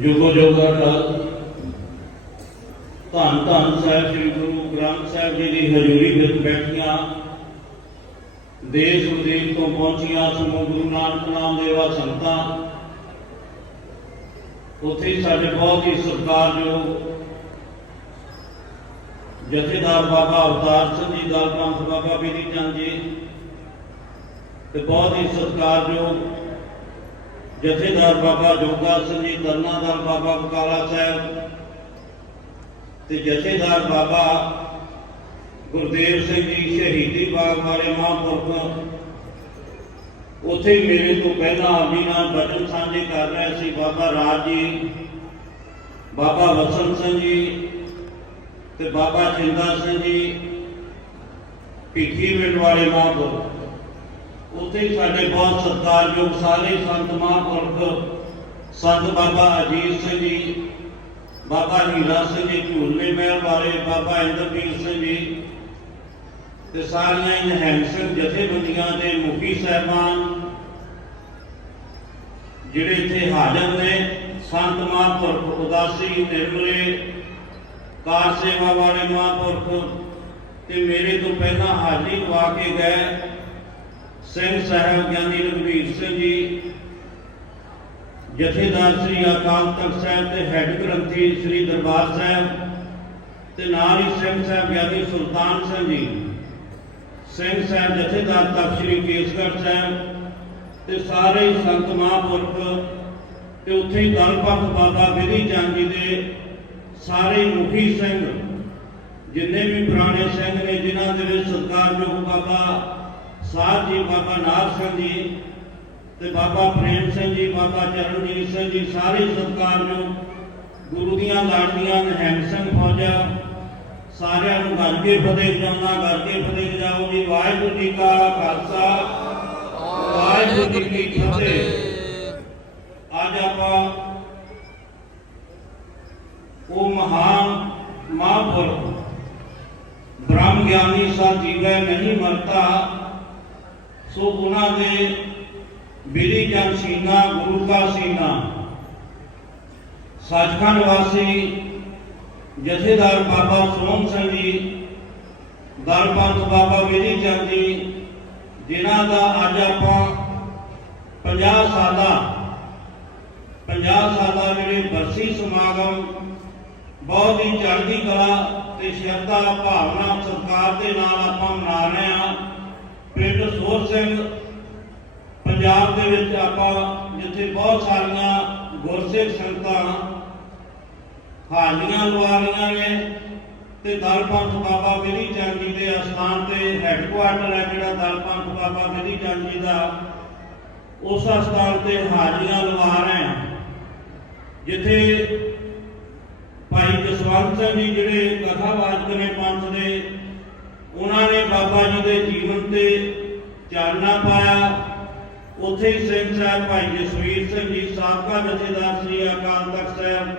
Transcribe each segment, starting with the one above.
ਜੁਗੋ ਜੁਗਾ ਟਲ। ਧੰਨ ਧੰਨ ਸਾਹਿਬ ਸ੍ਰੀ ਗੁਰੂ ਗ੍ਰੰਥ ਸਾਹਿਬ ਜੀ ਦੀ ਹਜ਼ੂਰੀ ਵਿੱਚ ਬੈਠੀਆਂ। ਦੇਸ਼ ਵਿਦੇਸ਼ ਤੋਂ ਪਹੁੰਚੀਆਂ ਸਮੂਹ ਗੁਰੂ ਨਾਨਕ ਨਾਮ ਦੇਵਾ ਸੰਗਤਾਂ। ਉੱਥੇ ਸਾਡੇ ਬਹੁਤ ਹੀ ਸਤਿਕਾਰਯੋਗ ਜਥੇਦਾਰ ਬਾਬਾ ਅਵਤਾਰ ਸਿੰਘ ਜੀ ਦਾ ਪੰਥ ਬਾਬਾ ਬੀਰੀ ਚੰਦ ਜੀ ਤੇ ਬਹੁਤ ਹੀ ਸਤਿਕਾਰਯੋਗ ਜਥੇਦਾਰ ਬਾਬਾ ਜੋਗਾ ਸਿੰਘ ਜੀ ਤਰਨਾਦਾਰ ਬਾਬਾ ਬਕਾਲਾ ਸਾਹਿਬ ਤੇ ਜਥੇਦਾਰ ਬਾਬਾ ਗੁਰਦੇਵ ਸਿੰਘ ਜੀ, ਸ਼ਹੀਦੀ ਬਾਗ ਵਾਲੇ ਮਹਾਂਪੁਰਖ। ਉੱਥੇ ਮੇਰੇ ਤੋਂ ਪਹਿਲਾਂ ਆਪਣੀ ਨਾਲ ਬਚਨ ਸਾਂਝੇ ਕਰ ਰਹੇ ਸੀ ਬਾਬਾ ਰਾਜ ਜੀ, ਬਾਬਾ ਵਸੰਤ ਸਿੰਘ ਜੀ ਤੇ ਬਾਬਾ ਚਿੰਦਾ ਸਿੰਘ ਜੀ ਭਿੱਖੀ ਪਿੰਡ ਵਾਲੇ ਮਹਾਂਪੁਰਖ। ਉੱਥੇ ਸਾਡੇ ਬਹੁਤ ਸਤਿਕਾਰਯੋਗ ਸਾਰੇ ਸੰਤ ਮਹਾਂਪੁਰਖ, ਸੰਤ ਬਾਬਾ ਅਜੀਤ ਸਿੰਘ ਜੀ, ਬਾਬਾ ਹੀਰਾ ਸਿੰਘ ਜੀ ਝੂਲੇ ਮਹਿਲ ਵਾਲੇ, ਬਾਬਾ ਇੰਦਰਪੀਰ ਸਿੰਘ ਜੀ ਤੇ ਸਾਰੀਆਂ ਹੀ ਜਥੇਬੰਦੀਆਂ ਦੇ ਮੁਖੀ ਸਾਹਿਬਾਨ ਜਿਹੜੇ ਇੱਥੇ ਹਾਜ਼ਰ ਨੇ, ਸੰਤ ਮਹਾਂਪੁਰਖ, ਉਦਾਸੀ ਨਿਰਮਲੇ ਕਾਰ ਸੇਵਾ ਵਾਲੇ ਮਹਾਂਪੁਰਖ ਤੇ ਮੇਰੇ ਤੋਂ ਪਹਿਲਾਂ ਹਾਜ਼ਰੀ ਲਵਾ ਕੇ ਗਏ। ਸਿੰਘ ਸਾਹਿਬ ਗਿਆਨੀ ਰਘਵੀਰ ਸਿੰਘ ਜੀ, ਜਥੇਦਾਰ ਸ੍ਰੀ ਅਕਾਲ ਤਖਤ ਸਾਹਿਬ ਤੇ ਹੈੱਡ ਗ੍ਰੰਥੀ ਸ੍ਰੀ ਦਰਬਾਰ ਸਾਹਿਬ ਤੇ ਨਾਲ ਹੀ ਸਿੰਘ ਸਾਹਿਬ ਗਿਆਨੀ ਸੁਲਤਾਨ ਸਿੰਘ ਜੀ, ਸਿੰਘ ਸਾਹਿਬ ਜਥੇਦਾਰ ਤਖਤ ਸ੍ਰੀ ਕੇਸਗੜ੍ਹ ਸਾਹਿਬ ਤੇ ਸਾਰੇ ਸੰਤ ਮਹਾਂਪੁਰਖ ਤੇ ਉੱਥੇ ਹੀ ਦਲਪੰਥ ਬਾਬਾ ਵਿਧੀ ਚੰਦ ਜੀ ਦੇ ਸਾਰੇ ਮੁਖੀ ਸਿੰਘ, ਜਿੰਨੇ ਵੀ ਪੁਰਾਣੇ ਸਿੰਘ ਨੇ, ਜਿਨ੍ਹਾਂ ਦੇ ਵਿੱਚ ਸਤਿਕਾਰਯੋਗ ਬਾਬਾ ਸਾਹਿਬ ਜੀ ਬਾਬਾ ਨਾਥ ਸਿੰਘ ਜੀ ਤੇ ਬਾਬਾ ਪ੍ਰੇਮ ਸਿੰਘ ਜੀ, ਬਾਬਾ ਚਰਨਜੀਤ ਸਿੰਘ ਜੀ, ਸਾਰੇ ਸਤਿਕਾਰਯੋਗ ਗੁਰੂ ਦੀਆਂ ਲਾੜੀਆਂ ਨਿਹੰਗ ਸਿੰਘ ਫੌਜਾਂ ਸਾਰਿਆਂ ਨੂੰ ਗੱਲ ਫਤਿਹ ਜਾਣਾ ਗੱਲ ਫਤਿਹ ਜਾਓ ਜੀ। ਵਾਹਿਗੁਰੂ ਜੀ ਕਾ ਖਾਲਸਾ, ਵਾਹਿਗੁਰੂ ਜੀ ਕੀ ਫਤਿਹ। ਅੱਜ ਆਪਾਂ ਉਹ ਮਹਾਨ ਮਹਾਂਪੁਰਖ ਬ੍ਰਹਮ ਗਿਆਨੀ ਸਾ ਜੀਵੈ ਨਹੀਂ ਮਰਤਾ ਸੋ ਉਹਨਾਂ ਦੇ ਬਿਰੀ ਜਨ ਸੀਨਾ ਗੁਰੂ ਕਾ ਸੀਨਾ ਸੱਚਖੰਡ ਵਾਸੀ ਜਥੇਦਾਰ ਬਾਬਾ ਸੋਮ ਸਿੰਘ ਜੀ ਦਰਪੰਥ ਬਾਬਾ ਬਿਰੀ ਚੰਦ ਜੀ, ਜਿਨ੍ਹਾਂ ਦਾ ਅੱਜ ਆਪਾਂ 50 ਸਾਲਾ 50 ਸਾਲਾ ਜਿਹੜੇ ਬਰਸੀ ਸਮਾਗਮ, ਬਹੁਤ ਹੀ ਚੜ੍ਹਦੀ ਕਲਾ ਤੇ ਸ਼ਰਧਾ, ਭਾਵਨਾ, ਸਤਿਕਾਰ ਦੇ ਨਾਲ ਆਪਾਂ ਮਨਾ ਰਹੇ ਹਾਂ। ਪਿੰਡ ਸੋਰ ਸਿੰਘ, ਪੰਜਾਬ ਦੇ ਵਿੱਚ ਆਪਾਂ ਜਿੱਥੇ ਬਹੁਤ ਸਾਰੀਆਂ ਗੁਰਸਿੱਖ ਸੰਗਤਾਂ ਹਾਜ਼ਰੀਆਂ ਲਵਾ ਰਹੀਆਂ ਨੇ ਤੇ ਦਲਪੰਥ ਬਾਬਾ ਵਿਧੀ ਚੰਦ ਜੀ ਦੇ ਅਸਥਾਨ ਤੇ ਹੈੱਡਕੁਆਟਰ ਹੈ ਜਿਹੜਾ ਦਲਪੰਥ ਬਾਬਾ ਵਿਧੀ ਚੰਦ ਜੀ ਦਾ, ਉਸ ਅਸਥਾਨ ਤੇ ਹਾਜ਼ਰੀਆਂ ਲਵਾ ਰਹੇ ਹਾਂ। ਜਿੱਥੇ ਭਾਈ ਜਸਵੰਤ ਸਿੰਘ ਜੀ ਜਿਹੜੇ ਕਥਾਵਾਚਕ ਨੇ ਪੰਥ ਦੇ ਉਹਨਾਂ ਨੇ ਬਾਬਾ ਜੀ ਦੇ ਜੀਵਨ ਤੇ ਚਾਨਣਾ ਪਾਇਆ। ਉੱਥੇ ਹੀ ਸਿੰਘ ਸਾਹਿਬ ਭਾਈ ਜਸਵੀਰ ਸਿੰਘ ਜੀ, ਸਾਬਕਾ ਜਥੇਦਾਰ ਸ੍ਰੀ ਅਕਾਲ ਤਖਤ ਸਾਹਿਬ,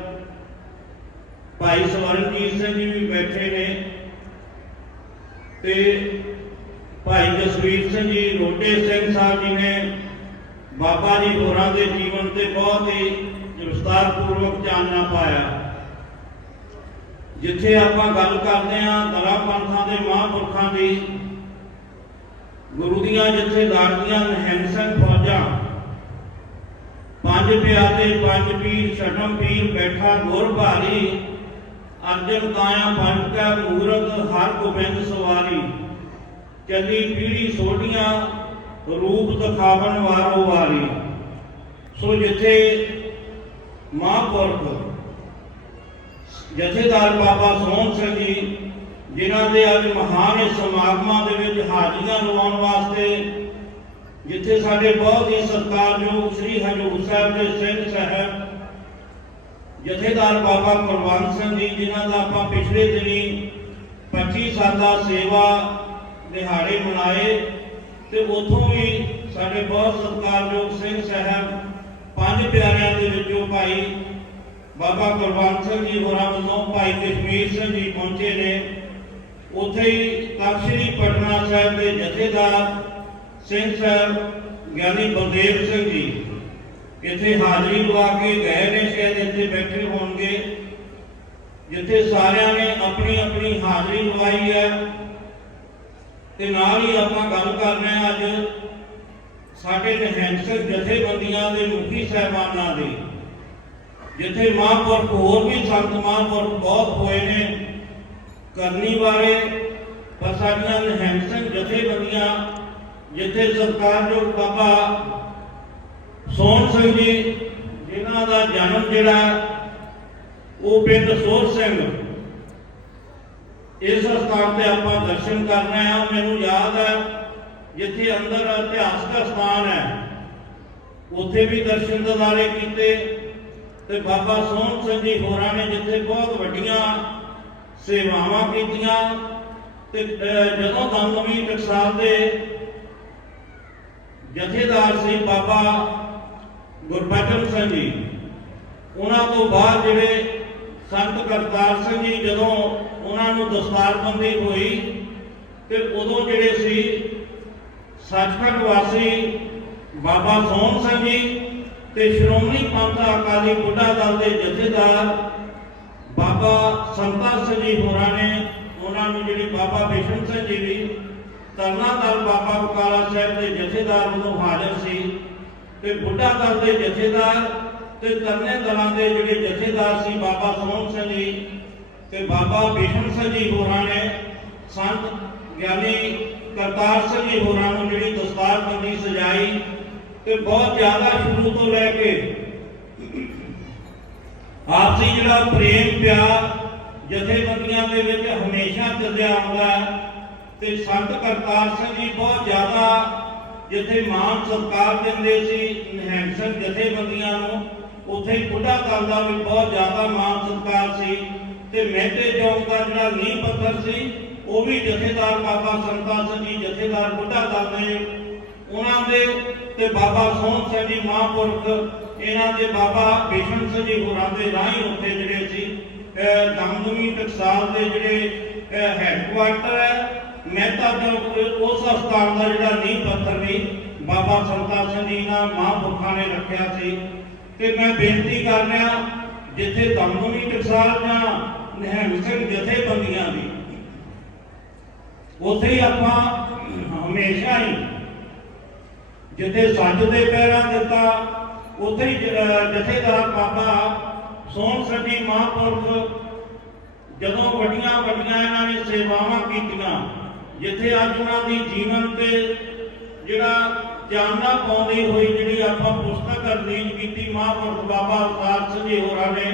ਭਾਈ ਸਵਰਨਜੀਤ ਸਿੰਘ ਜੀ ਵੀ ਬੈਠੇ ਨੇ। ਤੇ ਭਾਈ ਜਸਵੀਰ ਸਿੰਘ ਜੀ, ਰੋਡੇ ਸਿੰਘ ਸਾਹਿਬ ਜੀ ਨੇ ਬਾਬਾ ਜੀ ਹੋਰਾਂ ਦੇ ਜੀਵਨ ਤੇ ਬਹੁਤ ਹੀ ਵਿਸਤਾਰ ਪੂਰਵਕ ਚਾਨਣਾ ਪਾਇਆ। ਜਿੱਥੇ ਆਪਾਂ ਗੱਲ ਕਰਦੇ ਹਾਂ ਦਲਾ ਪੰਥਾਂ ਦੇ ਮਹਾਂਪੁਰਖਾਂ ਦੀ, ਗੁਰੂ ਦੀਆਂ ਜਥੇਦਾਰ ਦਾੜੀਆਂ ਨਿਹੰਗ ਫੌਜਾਂ, ਪੰਜ ਪਿਆਰੇ, ਪੰਜ ਪੀਰ ਛਟਮ ਪੀਰ, ਬੈਠਾ ਗੁਰ ਭਾਰੀ, ਅਰਜਨ ਕਾਇਆ ਪੰਜ ਕੈ ਮੂਰਤ ਹਰ ਗੋਬਿੰਦ ਸਵਾਰੀ, ਚੱਲੀ ਪੀੜੀ ਸੋਢੀਆਂ, ਰੂਪ ਦਿਖਾਵਣ ਵਾਰੋ ਵਾਰੀ। ਸੋ ਜਿੱਥੇ ਮਹਾਂਪੁਰਖ ਜਥੇਦਾਰ ਬਾਬਾ ਸੋਹਣ ਸਿੰਘ ਜੀ, ਜਿਨ੍ਹਾਂ ਦੇ ਅੱਜ ਮਹਾਨ ਸਮਾਗਮਾਂ ਦੇ ਵਿੱਚ ਹਾਜ਼ਰੀਆਂ ਲਵਾਉਣ ਵਾਸਤੇ ਜਿੱਥੇ ਸਾਡੇ ਬਹੁਤ ਹੀ ਸਤਿਕਾਰਯੋਗ ਸ੍ਰੀ ਹਜੂਰ ਸਾਹਿਬ ਦੇ ਸਿੰਘ ਸਾਹਿਬ, ਜਥੇਦਾਰ ਬਾਬਾ ਕੁਲਵੰਤ ਸਿੰਘ ਜੀ, ਜਿਨ੍ਹਾਂ ਦਾ ਆਪਾਂ ਪਿਛਲੇ ਦਿਨੀ 25 ਸਾਲਾ ਸੇਵਾ ਦਿਹਾੜੇ ਮਨਾਏ ਤੇ ਉਥੋਂ ਵੀ ਸਾਡੇ ਬਹੁਤ ਸਤਿਕਾਰਯੋਗ ਸਿੰਘ ਸਾਹਿਬ, ਪੰਜ ਪਿਆਰਿਆਂ ਦੇ ਵਿੱਚੋਂ ਭਾਈ ਬਾਬਾ ਕੁਲਵੰਤ ਸਿੰਘ ਜੀ ਹੋਰਾਂ ਵੱਲੋਂ ਭਾਈ ਕਸ਼ਮੀਰ ਸਿੰਘ ਜੀ ਪਹੁੰਚੇ ਨੇ। ਉੱਥੇ ਹੀ ਤਖ਼ਤ ਪਟਨਾ ਸਾਹਿਬ ਦੇ ਜਥੇਦਾਰ ਸਿੰਘ ਸਾਹਿਬ, ਗਿਆਨੀ ਬਲਦੇਵ ਸਿੰਘ ਜੀ, ਇੱਥੇ ਹਾਜ਼ਰੀ ਲਵਾ ਕੇ ਗਏ ਨੇ, ਸ਼ਾਇਦ ਇੱਥੇ ਬੈਠੇ ਹੋਣਗੇ। ਜਿੱਥੇ ਸਾਰਿਆਂ ਨੇ ਆਪਣੀ ਆਪਣੀ ਹਾਜ਼ਰੀ ਲਵਾਈ ਹੈ। ਤੇ ਨਾਲ ਹੀ ਆਪਾਂ ਗੱਲ ਕਰ ਰਹੇ ਹਾਂ ਅੱਜ ਸਾਡੇ ਨਿਹੰਸਕ ਜਥੇਬੰਦੀਆਂ ਦੇ ਮੁਖੀ ਸਹਿਬਾਨਾਂ ਦੇ। ਜਿੱਥੇ ਮਹਾਂਪੁਰਖ ਹੋਰ ਵੀ ਸੰਤ ਮਹਾਂਪੁਰਖ ਬਹੁਤ ਹੋਏ ਨੇ, ਕਰਨੀ ਬਾਰੇ ਪਰ ਸਾਡੀਆਂ ਜਥੇਬੰਦੀਆਂ, ਜਿੱਥੇ ਸਰਕਾਰਯੋਗ ਬਾਬਾ ਸੋਹਣ ਸਿੰਘ ਜੀ, ਜਿਨ੍ਹਾਂ ਦਾ ਜਨਮ ਜਿਹੜਾ, ਉਹ ਪਿੰਡ ਸੋਹਰ ਸਿੰਘ। ਇਸ ਸਥਾਨ ਤੇ ਆਪਾਂ ਦਰਸ਼ਨ ਕਰ ਰਹੇ ਹਾਂ, ਮੈਨੂੰ ਯਾਦ ਹੈ, ਜਿੱਥੇ ਅੰਦਰ ਇਤਿਹਾਸਕ ਸਥਾਨ ਹੈ, ਉੱਥੇ ਵੀ ਦਰਸ਼ਨ ਦਿਦਾਰੇ ਕੀਤੇ। ਤੇ ਬਾਬਾ ਸੋਹਣ ਸਿੰਘ ਜੀ ਹੋਰਾਂ ਨੇ ਜਿੱਥੇ ਬਹੁਤ ਵੱਡੀਆਂ ਸੇਵਾਵਾਂ ਕੀਤੀਆਂ ਤੇ ਅਹ, ਜਦੋਂ ਦਮਦਮੀ ਟਕਸਾਲ ਦੇ ਜਥੇਦਾਰ ਸੀ ਬਾਬਾ ਗੁਰਬਚਨ ਸਿੰਘ ਜੀ ਉਹਨਾਂ ਤੋਂ ਬਾਅਦ ਜਿਹੜੇ ਸੰਤ ਕਰਤਾਰ ਸਿੰਘ ਜੀ ਜਦੋਂ ਉਹਨਾਂ ਨੂੰ ਦਸਤਾਰਬੰਦੀ ਹੋਈ ਤੇ ਉਦੋਂ ਜਿਹੜੇ ਸੀ ਸੱਚਖੰਡ ਵਾਸੀ ਬਾਬਾ ਸੋਹਣ ਸਿੰਘ ਜੀ ਤੇ ਸ਼੍ਰੋਮਣੀ ਪੰਥ ਅਕਾਲੀ ਬੁੱਢਾ ਦਲ ਦੇ ਜਥੇਦਾਰ ਬਾਬਾ ਸੰਤਾ ਸਿੰਘ ਜੀ ਹੋਰਾਂ ਨੇ ਉਹਨਾਂ ਨੂੰ ਜਿਹੜੀ ਬਾਬਾ ਬਿਸ਼ਨ ਸਿੰਘ ਜੀ ਵੀ ਤਰਨਾ ਦਲ ਬਾਬਾ ਬਕਾਲਾ ਸਾਹਿਬ ਦੇ ਜਥੇਦਾਰ ਵੱਲੋਂ ਹਾਜ਼ਰ ਸੀ ਤੇ ਬੁੱਢਾ ਦਲ ਦੇ ਜਥੇਦਾਰ ਤੇ ਤਰਨੇ ਦਲਾਂ ਦੇ ਜਿਹੜੇ ਜਥੇਦਾਰ ਸੀ ਬਾਬਾ ਸੋਹਣ ਸਿੰਘ ਜੀ ਤੇ ਬਾਬਾ ਬਿਸ਼ਨ ਸਿੰਘ ਜੀ ਹੋਰਾਂ ਨੇ ਸੰਤ ਗਿਆਨੀ ਕਰਤਾਰ ਸਿੰਘ ਜੀ ਹੋਰਾਂ ਨੂੰ ਜਿਹੜੀ ਦਸਤਾਰ ਬੰਦੀ ਸਜਾਈ ਤੇ ਬਹੁਤ ਜ਼ਿਆਦਾ ਸ਼ੁਰੂ ਤੋਂ ਲੈ ਕੇ ਆਪਸੀ ਜਿਹੜਾ ਪ੍ਰੇਮ ਪਿਆਰ ਜਥੇਬੰਦੀਆਂ ਦੇ ਵਿੱਚ ਹਮੇਸ਼ਾ ਚੱਲਿਆ ਆਉਂਦਾ ਤੇ ਸੰਤ ਕਰਤਾਰ ਸਿੰਘ ਜੀ ਬਹੁਤ ਜ਼ਿਆਦਾ ਜਿੱਥੇ ਮਾਨ ਸਤਿਕਾਰ ਦਿੰਦੇ ਸੀ ਨਿਹੰਸਕ ਜਥੇਬੰਦੀਆਂ ਨੂੰ, ਉੱਥੇ ਬੁੱਢਾ ਦਲ ਦਾ ਵੀ ਬਹੁਤ ਜ਼ਿਆਦਾ ਮਾਨ ਸਤਿਕਾਰ ਸੀ ਤੇ ਮਹਿਤੇ ਚੌਕ ਦਾ ਜਿਹੜਾ ਨੀਂਹ ਪੱਥਰ ਸੀ, ਉਹ ਵੀ ਜਥੇਦਾਰ ਬਾਬਾ ਸੰਤਾ ਸਿੰਘ ਜੀ, ਜਥੇਦਾਰ ਬੁੱਢਾ ਦਲ ਨੇ ਉਹਨਾਂ ਦੇ ਤੇ ਬਾਬਾ ਸੋਹਣ ਸਿੰਘ ਜੀ ਮਹਾਂਪੁਰਖ, ਇਹਨਾਂ ਦੇ ਬਾਬਾ ਬਿਸ਼ਨ ਸਿੰਘ ਜੀ ਹੋਰਾਂ ਦੇ ਰਾਹੀਂ ਉੱਥੇ ਜਿਹੜੇ ਸੀ ਦਮਦਮੀ ਟਕਸਾਲ ਦੇ ਜਿਹੜੇ ਹੈੱਡਕੁਆਰਟਰ ਹੈ, ਮਹਿਤਾ ਚੌਕ ਉਸ ਸਥਾਨ ਦਾ ਜਿਹੜਾ ਨੀਂਹ ਪੱਥਰ ਵੀ ਬਾਬਾ ਸੰਤਾ ਸਿੰਘ ਜੀ ਨਾਲ ਮਹਾਂਪੁਰਖਾਂ ਨੇ ਰੱਖਿਆ ਸੀ। ਤੇ ਮੈਂ ਬੇਨਤੀ ਕਰ ਰਿਹਾ, ਜਿੱਥੇ ਦਮਦਮੀ ਟਕਸਾਲ ਜਾਂ ਨਿਹੰਗ ਸਿੰਘ ਜਥੇਬੰਦੀਆਂ ਦੀ ਉੱਥੇ ਹੀ ਆਪਾਂ ਹਮੇਸ਼ਾ ਹੀ ਜਿੱਥੇ ਸੰਜ ਦੇ ਪੈਰਾਂ ਦਿੱਤਾ ਉੱਥੇ ਹੀ ਜਥੇਦਾਰ ਬਾਬਾ ਸੋਹਣ ਸੱਜੀ ਮਹਾਂਪੁਰਖ, ਜਦੋਂ ਵੱਡੀਆਂ ਵੱਡੀਆਂ ਇਹਨਾਂ ਨੇ ਸੇਵਾਵਾਂ ਕੀਤੀਆਂ, ਜਿੱਥੇ ਅੱਜ ਉਹਨਾਂ ਦੀ ਜੀਵਨ ਤੇ ਜਿਹੜਾ ਚਾਨਣਾ ਪਾਉਂਦੀ ਹੋਈ ਜਿਹੜੀ ਆਪਾਂ ਪੁਸਤਕ ਰਿਲੀਜ਼ ਕੀਤੀ ਮਹਾਂਪੁਰਖ ਬਾਬਾ ਅਵਤਾਰ ਸਿੰਘ ਜੀ ਹੋਰਾਂ ਨੇ,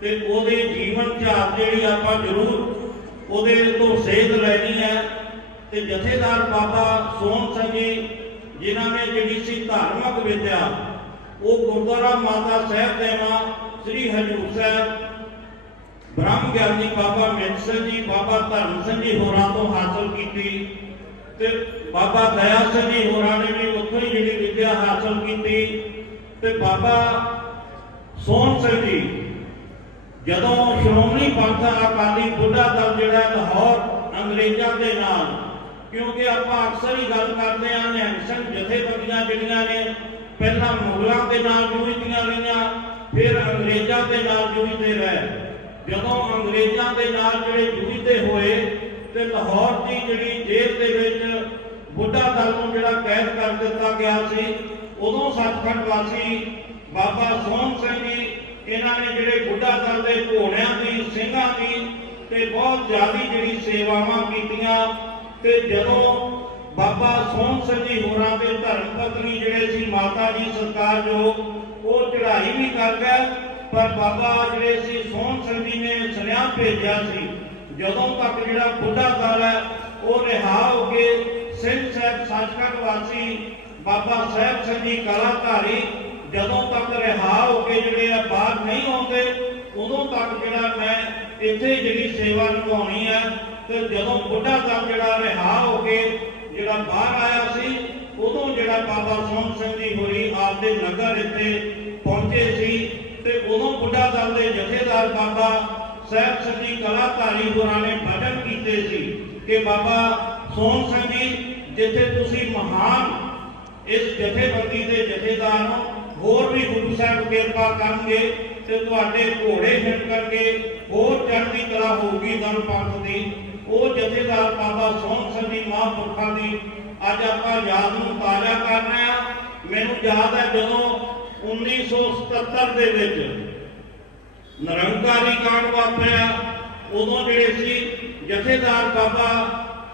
ਤੇ ਉਹਦੇ ਜੀਵਨ ਝਾਤ ਜਿਹੜੀ ਆਪਾਂ ਜ਼ਰੂਰ ਉਹਦੇ ਤੋਂ ਸੇਧ ਲੈਣੀ ਹੈ, ਤੇ ਜਥੇਦਾਰ ਬਾਬਾ ਸੋਹਣ ਸਿੰਘ ਜੀ ਜਿਨ੍ਹਾਂ ਨੇ ਜਿਹੜੀ ਸੀ ਧਾਰਮਿਕ ਵਿਦਿਆ, ਉਹ ਗੁਰਦੁਆਰਾ ਮਾਤਾ ਸਾਹਿਬ ਦੇਵਾ ਸ੍ਰੀ ਹਜੂਰ ਸਾਹਿਬ, ਬ੍ਰਹਮ ਗਿਆਨੀ ਬਾਬਾ ਮਿੰਟ ਜੀ, ਬਾਬਾ ਧਰਮ ਸਿੰਘ ਜੀ ਹੋਰਾਂ ਤੋਂ ਹਾਸਲ ਕੀਤੀ ਤੇ ਬਾਬਾ ਦਇਆ ਸਿੰਘ ਜੀ ਹੋਰਾਂ ਨੇ ਵੀ ਉੱਥੋਂ ਹੀ ਜਿਹੜੀ ਵਿਦਿਆ ਹਾਸਲ ਕੀਤੀ ਤੇ ਬਾਬਾ ਸੋਹਣ ਸਿੰਘ ਜੀ, ਜਦੋਂ ਸ਼੍ਰੋਮਣੀ ਪੰਥ ਅਕਾਲੀ ਬੁੱਢਾ ਦਲ ਜਿਹੜਾ ਲਾਹੌਰ ਅੰਗਰੇਜ਼ਾਂ ਦੇ ਨਾਲ ਕਿਉਂਕਿ ਆਪਾਂ ਅਕਸਰ ਹੀ ਗੱਲ ਕਰਦੇ ਆਂ ਨਿਹੰਸਕ ਜਥੇਬੰਦੀਆਂ ਜਿਹੜੀਆਂ ਨੇ, ਪਹਿਲਾਂ ਮੁਗਲਾਂ ਦੇ ਨਾਲ ਜੁੜੀਆਂ ਰਹੀਆਂ, ਫਿਰ ਅੰਗਰੇਜ਼ਾਂ ਦੇ ਨਾਲ ਜੁੜਦੇ ਰਹੇ। ਜਦੋਂ ਅੰਗਰੇਜ਼ਾਂ ਦੇ ਨਾਲ ਜਿਹੜੇ ਜੁੜਦੇ ਹੋਏ, ਤੇ ਲਾਹੌਰ ਦੀ ਜਿਹੜੀ ਜੇਲ੍ਹ ਦੇ ਵਿੱਚ ਬੁੱਢਾ ਦਲ ਨੂੰ ਜਿਹੜਾ ਕੈਦ ਕਰ ਦਿੱਤਾ ਗਿਆ ਸੀ, ਉਦੋਂ ਸੱਚਖੰਡ ਵਾਸੀ ਬਾਬਾ ਸੋਹਣ ਸਿੰਘ ਜੀ, ਇਹਨਾਂ ਨੇ ਜਿਹੜੇ ਬੁੱਢਾ ਦਲ ਦੇ ਘੋੜਿਆਂ ਦੀ, ਸਿੰਘਾਂ ਦੀ, ਤੇ ਬਹੁਤ ਜ਼ਿਆਦੀ ਜਿਹੜੀ ਸੇਵਾਵਾਂ ਕੀਤੀਆਂ ਤੇ ਜਦੋਂ ਬਾਬਾ ਸੋਹਣ ਸਿੰਘ ਜੀ ਹੋਰਾਂ ਦੇ ਧਰਮ ਪਤਨੀ ਜਿਹੜੇ ਸੀ, ਮਾਤਾ ਜੀ, ਸਰਕਾਰ ਜੋ, ਉਹ ਚੜ੍ਹਾਈ ਵੀ ਕਰ ਗਏ, ਪਰ ਬਾਬਾ ਜਿਹੜੇ ਸੀ, ਸੋਹਣ ਸਿੰਘ ਜੀ ਨੇ ਸੁਨੇਹਾ ਭੇਜਿਆ ਸੀ। ਜਦੋਂ ਤੱਕ ਜਿਹੜਾ ਬੁੱਢਾ ਦਲ ਹੈ, ਉਹ ਰਿਹਾ ਹੋ ਕੇ ਸਿੰਘ ਸਾਹਿਬ ਸੱਚਖੰਡ ਵਾਸੀ, ਬਾਬਾ ਸਾਹਿਬ ਸਿੰਘ ਜੀ ਕਲਾਧਾਰੀ, ਜਦੋਂ ਤੱਕ ਰਿਹਾ ਹੋ ਕੇ ਜਿਹੜੇ ਆ ਬਾਹਰ ਨਹੀਂ ਆਉਂਦੇ, ਉਦੋਂ ਤੱਕ ਜਿਹੜਾ ਮੈਂ ਇੱਥੇ ਜਿਹੜੀ ਸੇਵਾ ਨਿਭਾਉਣੀ ਹੈ ਤੇ ਜਦੋਂ ਬੁੱਢਾ ਦਲ ਜਿਹੜਾ ਰਿਹਾ ਹੋ ਕੇ ਜਿਹੜਾ ਬਾਹਰ ਆਇਆ ਸੀ, ਉਦੋਂ ਜਿਹੜਾ ਬਾਬਾ ਸੋਹਣ ਸਿੰਘ ਜੀ ਹੋਰੀ ਆਪਦੇ ਨਗਰ ਇੱਥੇ ਪਹੁੰਚੇ ਸੀ ਤੇ ਉਦੋਂ ਬੁੱਢਾ ਦਲ ਦੇ ਜਥੇਦਾਰ ਬਾਬਾ ਸਾਹਿਬ ਸਿੰਘ ਜੀ ਹੋਰਾਂ ਨੇ ਭਜਨ ਕੀਤੇ ਸੀ ਕਿ ਬਾਬਾ ਸੋਹਣ ਸਿੰਘ ਜੀ, ਜਿੱਥੇ ਤੁਸੀਂ ਮਹਾਨ ਇਸ ਜਥੇਬੰਦੀ ਦੇ ਜਥੇਦਾਰ ਹੋ, ਹੋਰ ਵੀ ਗੁਰੂ ਸਾਹਿਬ ਕਿਰਪਾ ਕਰਨਗੇ ਤੇ ਤੁਹਾਡੇ ਘੋੜੇ ਛਿੜਕਣਗੇ, ਹੋਰ ਚੜ੍ਹਦੀ ਕਲਾ ਹੋਊਗੀ ਦਲ ਦੀ। ਉਹ ਜਥੇਦਾਰ ਬਾਬਾ ਸੋਹਣ ਸਿੰਘ ਜੀ ਮਹਾਂਪੁਰਖਾਂ ਦੀ ਅੱਜ ਆਪਾਂ ਯਾਦ ਨੂੰ ਤਾਜ਼ਾ ਕਰ ਰਹੇ ਆ ਮੈਨੂੰ ਯਾਦ ਹੈ ਜਦੋਂ 1977 ਦੇ ਵਿੱਚ ਨਿਰੰਕਾਰੀ ਕਾਂਡ ਵਾਪਰਿਆ। ਉਦੋਂ ਜਿਹੜੇ ਸੀ ਜਥੇਦਾਰ ਬਾਬਾ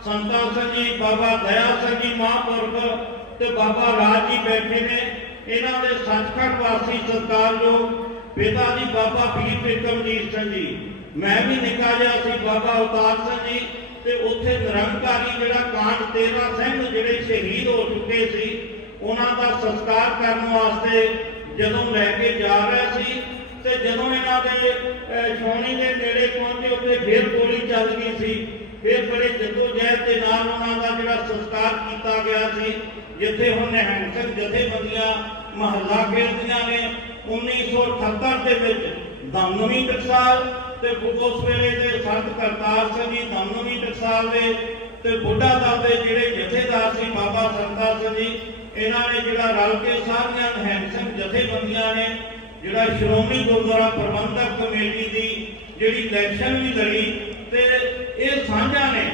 ਸੰਤਾ ਸਿੰਘ ਜੀ, ਬਾਬਾ ਦਇਆ ਸਿੰਘ ਜੀ ਮਹਾਂਪੁਰਖ ਤੇ ਬਾਬਾ ਰਾਜ ਜੀ ਬੈਠੇ ਨੇ। ਇਹਨਾਂ ਦੇ ਸੱਚਖੰਡ ਵਾਸੀ ਸਤਿਕਾਰਯੋਗ ਪਿਤਾ ਜੀ ਬਾਬਾ ਵੀਰ ਵਿਕਰਮਜੀਤ ਸਿੰਘ ਜੀ। ਮੈਂ ਵੀ ਨਿਕਾ ਜਿਹਾ ਸੀ ਬਾਬਾ ਅਵਤਾਰ ਸਿੰਘ ਜੀ ਤੇ ਉੱਥੇ ਨਿਰੰਕਾਰੀ ਜਿਹੜਾ ਕਾਂਡ 13 ਸਿੰਘ ਜਿਹੜੇ ਸ਼ਹੀਦ ਹੋ ਚੁੱਕੇ ਸੀ ਉਹਨਾਂ ਦਾ ਸੰਸਕਾਰ ਕਰਨ ਵਾਸਤੇ ਜਦੋਂ ਲੈ ਕੇ ਜਾ ਰਿਹਾ ਸੀ ਤੇ ਜਦੋਂ ਇਹਨਾਂ ਦੇ ਅਹ, ਛਾਉਣੀ ਦੇ ਨੇੜੇ ਪਹੁੰਚੇ ਉੱਥੇ ਫੇਰ ਗੋਲੀ ਚੱਲ ਗਈ ਸੀ। ਫਿਰ ਬੜੇ ਜੱਦੋ ਜਹਿਦ ਦੇ ਨਾਲ ਉਹਨਾਂ ਦਾ ਜਿਹੜਾ ਸੰਸਕਾਰ ਕੀਤਾ ਗਿਆ ਸੀ ਜਿੱਥੇ ਹੁਣ ਨਿਹੰਗ ਸਿੰਘ ਜਥੇਬੰਦੀਆਂ ਮਹੱਲਾ ਖੇਡਦੀਆਂ ਨੇ 1978 ਦੇ ਵਿੱਚ ਦਮਨਵੀਂ ਟਕਸਾਲ ਤੇ ਉਸ ਵੇਲੇ ਦੇ ਸੰਤ ਕਰਤਾਰ ਸਿੰਘ ਜੀ ਦਮਨਵੀਂ ਟਕਸਾਲ ਦੇ ਤੇ ਬੁੱਢਾ ਦਲ ਦੇ ਜਿਹੜੇ ਜਥੇਦਾਰ ਸੀ ਬਾਬਾ ਸੰਤਾ ਸਿੰਘ ਜੀ ਇਹਨਾਂ ਨੇ ਜਿਹੜਾ ਰਲ ਕੇ ਸਾਰੀਆਂ ਨਿਹੰਗ ਸਿੰਘ ਜਥੇਬੰਦੀਆਂ ਨੇ ਜਿਹੜਾ ਸ਼੍ਰੋਮਣੀ ਗੁਰਦੁਆਰਾ ਪ੍ਰਬੰਧਕ ਕਮੇਟੀ ਦੀ ਜਿਹੜੀ ਇਲੈਕਸ਼ਨ ਵੀ ਲੜੀ ਤੇ ਇਹ ਸਾਂਝਾ ਨੇ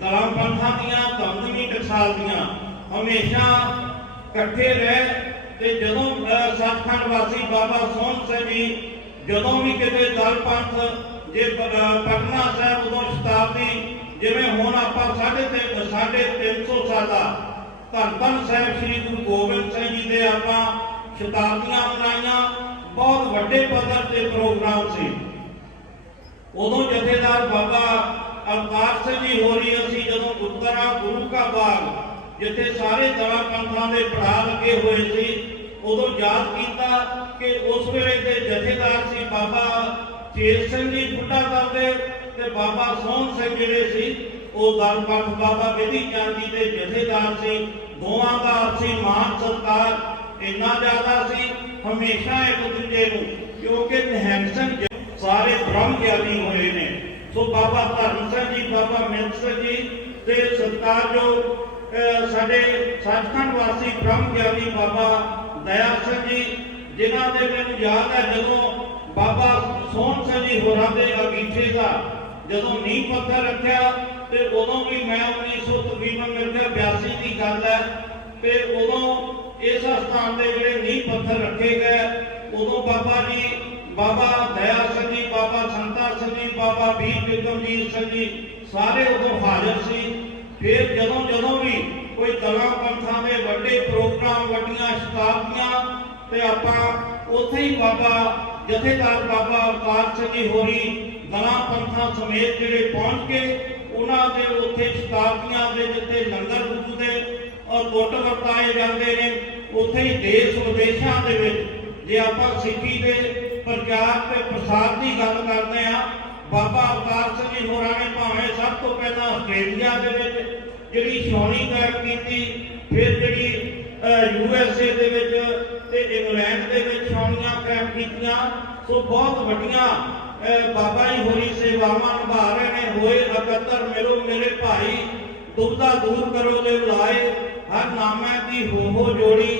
ਦਲਾਂ ਪੰਥਾਂ ਦੀਆਂ ਦਮਦਮੀ ਟਕਸਾਲ ਦੀਆਂ ਹਮੇਸ਼ਾ ਇਕੱਠੇ ਰਹਿ ਤੇ ਜਦੋਂ ਅਹ, ਵਾਸੀ ਬਾਬਾ ਸੋਹਣ ਸਿੰਘ ਜੀ ਜਦੋਂ ਵੀ ਕਿਤੇ ਦਲ ਪੰਥ ਜੇ ਪਟਨਾ ਸਾਹਿਬ ਉਦੋਂ ਸ਼ਤਾਬਦੀ, ਜਿਵੇਂ ਹੁਣ ਆਪਾਂ ਸਾਢੇ ਤਿੰਨ, ਸਾਢੇ 300 ਸਾਲਾ ਧੰਨ ਧੰਨ ਸਾਹਿਬ ਸ੍ਰੀ ਗੁਰੂ ਗੋਬਿੰਦ ਸਿੰਘ ਜੀ ਦੇ ਆਪਾਂ ਸ਼ਤਾਬਦੀਆਂ ਮਨਾਈਆਂ, ਬਹੁਤ ਵੱਡੇ ਪੱਧਰ ਤੇ ਪ੍ਰੋਗਰਾਮ ਸੀ। ਉਦੋਂ ਜਥੇਦਾਰ ਬਾਬਾ ਅਵਤਾਰ ਸਿੰਘ ਜੀ ਹੋਰੀ ਅਸੀਂ ਜਦੋਂ ਗੁਰਦੁਆਰਾ ਗੁਰੂ ਕਾ ਬਾਗ, ਜਿੱਥੇ ਸਾਰੇ ਦਲਾਂ ਪੰਥਾਂ ਦੇ ਪੜਾਅ ਲੱਗੇ ਹੋਏ ਸੀ, ਉਦੋਂ ਯਾਦ ਕੀਤਾ ਕਿ ਉਸ ਵੇਲੇ ਦੇ ਜਥੇਦਾਰ ਸੀ ਬਾਬਾ ਚੇਤ ਸਿੰਘ ਜੀ ਬੁੱਢਾ ਦਲ ਤੇ ਬਾਬਾ ਸੋਹਣ ਸਿੰਘ ਜਿਹੜੇ ਸੀ ਉਹ ਦਲ ਬਾਬਾ ਬੇਦੀ ਚੰਦ ਦੇ ਜਥੇਦਾਰ ਸੀ। ਦੋਵਾਂ ਦਾ ਆਪਸੀ ਮਾਨ ਸਤਿਕਾਰ ਇੰਨਾ ਜ਼ਿਆਦਾ ਸੀ ਹਮੇਸ਼ਾ ਇੱਕ ਦੂਜੇ ਨੂੰ ਕਿਉਂਕਿ ਨਿਹੰਗ ਸਿੰਘ ਸਾਰੇ ਬ੍ਰਹਮ ਗਿਆਨੀ ਹੋਏ ਨੇ। ਸੋ ਬਾਬਾ ਧਰਮ ਸਿੰਘ ਜੀ ਬਾਬਾ ਮਿੰਟ ਸਿੰਘ ਜੀ ਤੇ ਸਤਿਕਾਰਯੋਗ ਅਹ, ਸਾਡੇ ਸੱਚਖੰਡ ਵਾਸੀ ਬ੍ਰਹਮ ਗਿਆਨੀ ਬਾਬਾ ਦਇਆ ਸਿੰਘ ਜੀ ਜਿਨ੍ਹਾਂ ਦੇ ਮੈਨੂੰ ਯਾਦ ਹੈ, ਜਦੋਂ ਬਾਬਾ ਸੋਹਣ ਸਿੰਘ ਜੀ ਹੋਰਾਂ ਦੇ ਅਗੀਠੇ ਦਾ ਜਦੋਂ ਨੀਂਹ ਪੱਥਰ ਰੱਖਿਆ, ਤੇ ਉਦੋਂ ਵੀ ਮੈਂ 1900 ਤਕਰੀਬਨ ਮੇਰੇ 82 ਦੀ ਗੱਲ ਹੈ, ਤੇ ਉਦੋਂ ਇਸ ਸਥਾਨ ਦੇ ਜਿਹੜੇ ਨੀਂਹ ਪੱਥਰ ਰੱਖੇ ਗਏ, ਉਦੋਂ ਬਾਬਾ ਜੀ, ਬਾਬਾ ਦਇਆ ਸਿੰਘ ਜੀ, ਬਾਬਾ ਸੰਤਾ ਸਿੰਘ ਜੀ, ਬਾਬਾ ਵੀਰ ਵਿਕਰਮਜੀਤ ਸਿੰਘ ਜੀ, ਸਾਰੇ ਉਦੋਂ ਹਾਜ਼ਰ ਸੀ। ਫਿਰ ਜਦੋਂ ਜਦੋਂ ਵੀ ਕੋਈ ਕਲਾ ਪੰਥਾਂ ਦੇ ਵੱਡੇ ਪ੍ਰੋਗਰਾਮ, ਵੱਡੀਆਂ ਸ਼ਤਾਬਦੀਆਂ ਤੇ ਆਪਾਂ ਉੱਥੇ ਹੀ ਬਾਬਾ, ਜਥੇਦਾਰ ਬਾਬਾ ਅਵਤਾਰ ਸਿੰਘ ਜੀ ਹੋਰੀ ਦਲਾਂ ਪੰਥਾਂ ਸਮੇਤ ਜਿਹੜੇ ਪਹੁੰਚ ਕੇ ਉਹਨਾਂ ਦੇ ਉੱਥੇ ਸ਼ਤਾਬਦੀਆਂ ਦੇ ਜਿੱਥੇ ਲੰਗਰ ਗੁਰੂ ਔਰ ਗੁੱਟ ਵਰਤਾਏ ਜਾਂਦੇ ਨੇ, ਉੱਥੇ ਹੀ ਦੇਸ਼ ਵਿਦੇਸ਼ਾਂ ਦੇ ਵਿੱਚ ਜੇ ਆਪਾਂ ਸਿੱਖੀ ਦੇ ਪ੍ਰਚਾਰ ਤੇ ਪ੍ਰਸਾਰ ਦੀ ਗੱਲ ਕਰਦੇ ਆ ਬਾਬਾ ਅਵਤਾਰ ਸਿੰਘ ਜੀ ਹੋਰਾਂ ਨੇ ਭਾਵੇਂ ਸਭ ਤੋਂ ਪਹਿਲਾਂ ਆਸਟ੍ਰੇਲੀਆ ਦੇ ਵਿੱਚ ਜਿਹੜੀ ਛਾਉਣੀ ਕਾਇਮ ਕੀਤੀ, ਫਿਰ ਜਿਹੜੀ ਯੂ ਐਸ ਏ ਦੇ ਵਿੱਚ ਤੇ ਇੰਗਲੈਂਡ ਦੇ ਵਿੱਚ ਛਾਉਣੀਆਂ ਕਾਇਮ ਕੀਤੀਆਂ। ਸੋ ਬਹੁਤ ਵੱਡੀਆਂ ਬਾਬਾ ਜੀ ਹੋਰੀ ਸੇਵਾਵਾਂ ਨਿਭਾ ਰਹੇ ਨੇ। ਹੋਏ ਅਕਤਰ, ਮਿਲੋ ਮੇਰੇ ਭਾਈ ਦੁਬਦਾ ਦੂਰ ਕਰੋ ਦੇ ਬੁਲਾਏ ਹਰ ਨਾਮੈ ਦੀ ਹੋ ਜੋੜੀ,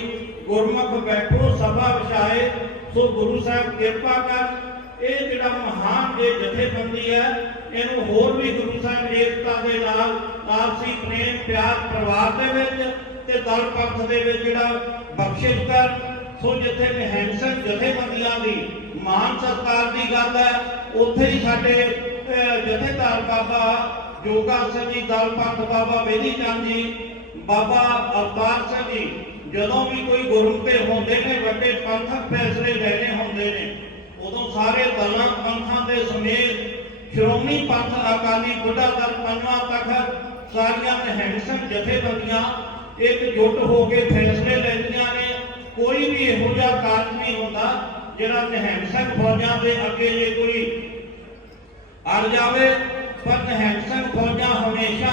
ਗੁਰਮੁਖ ਬੈਠੋ, ਸਭਾ ਵਿਛਾਏ। ਸੋ ਗੁਰੂ ਸਾਹਿਬ ਕਿਰਪਾ ਕਰ। ਇਹ ਜਿਹੜਾ ਮਹਾਨ ਜੇ ਜਥੇਬੰਦੀ ਹੈ, ਇਹਨੂੰ ਹੋਰ ਵੀ ਗੁਰੂ ਸਾਹਿਬ ਏਕਤਾ ਦੇ ਨਾਲ ਆਪਸੀ ਪ੍ਰੇਮ, ਪਿਆਰ, ਪਰਿਵਾਰ ਦੇ ਵਿੱਚ ਤੇ ਦਲ ਪੰਥ ਦੇ ਵਿੱਚ ਜਿਹੜਾ ਬਖਸ਼ਿਸ਼ ਕਰ। ਸੋ ਜਿੱਥੇ ਨਿਹੰਗ ਜਥੇਬੰਦੀਆਂ ਦੀ ਮਾਨ ਸਰਕਾਰ ਦੀ ਗੱਲ ਹੈ, ਉੱਥੇ ਹੀ ਸਾਡੇ ਜਥੇਦਾਰ ਬਾਬਾ ਜੋਗਾ ਸਿੰਘ ਜੀ, ਦਲ ਪੰਥ ਬਾਬਾ ਬੇਦੀ ਚੰਦ ਜੀ, ਬਾਬਾ ਅਵਤਾਰ ਸਿੰਘ ਜੀ, ਜਦੋਂ ਵੀ ਕੋਈ ਗੁਰਮਤਿ ਹੁੰਦੇ ਨੇ, ਵੱਡੇ ਪੰਥਕ ਫੈਸਲੇ ਲੈਣੇ ਹੁੰਦੇ ਨੇ, ਉਦੋਂ ਸਾਰੇ ਦਲਾਂ ਪੰਥਾਂ ਦੇ ਸਮੇਤ ਸ਼੍ਰੋਮਣੀ ਪੰਥ ਅਕਾਲੀ ਬੁੱਢਾ ਦਲ ਪੰਜਵਾਂ ਤਖਤ, ਸਾਰੀਆਂ ਨਿਹੰਗ ਸਿੰਘ ਜਥੇਬੰਦੀਆਂ ਇਕਜੁੱਟ ਹੋ ਕੇ ਫੈਸਲੇ ਲੈਂਦੀਆਂ ਕੋਈ ਵੀ ਇਹੋ ਜਿਹਾ ਕਾਰਨ ਨਹੀਂ ਹੁੰਦਾ ਜਿਹੜਾ ਨਿਹੰਗ ਫੌਜਾਂ ਦੇ ਅੱਗੇ ਜੇ ਕੋਈ ਅੜ ਜਾਵੇ, ਪਰ ਨਿਹੰਗ ਫੌਜਾਂ ਹਮੇਸ਼ਾ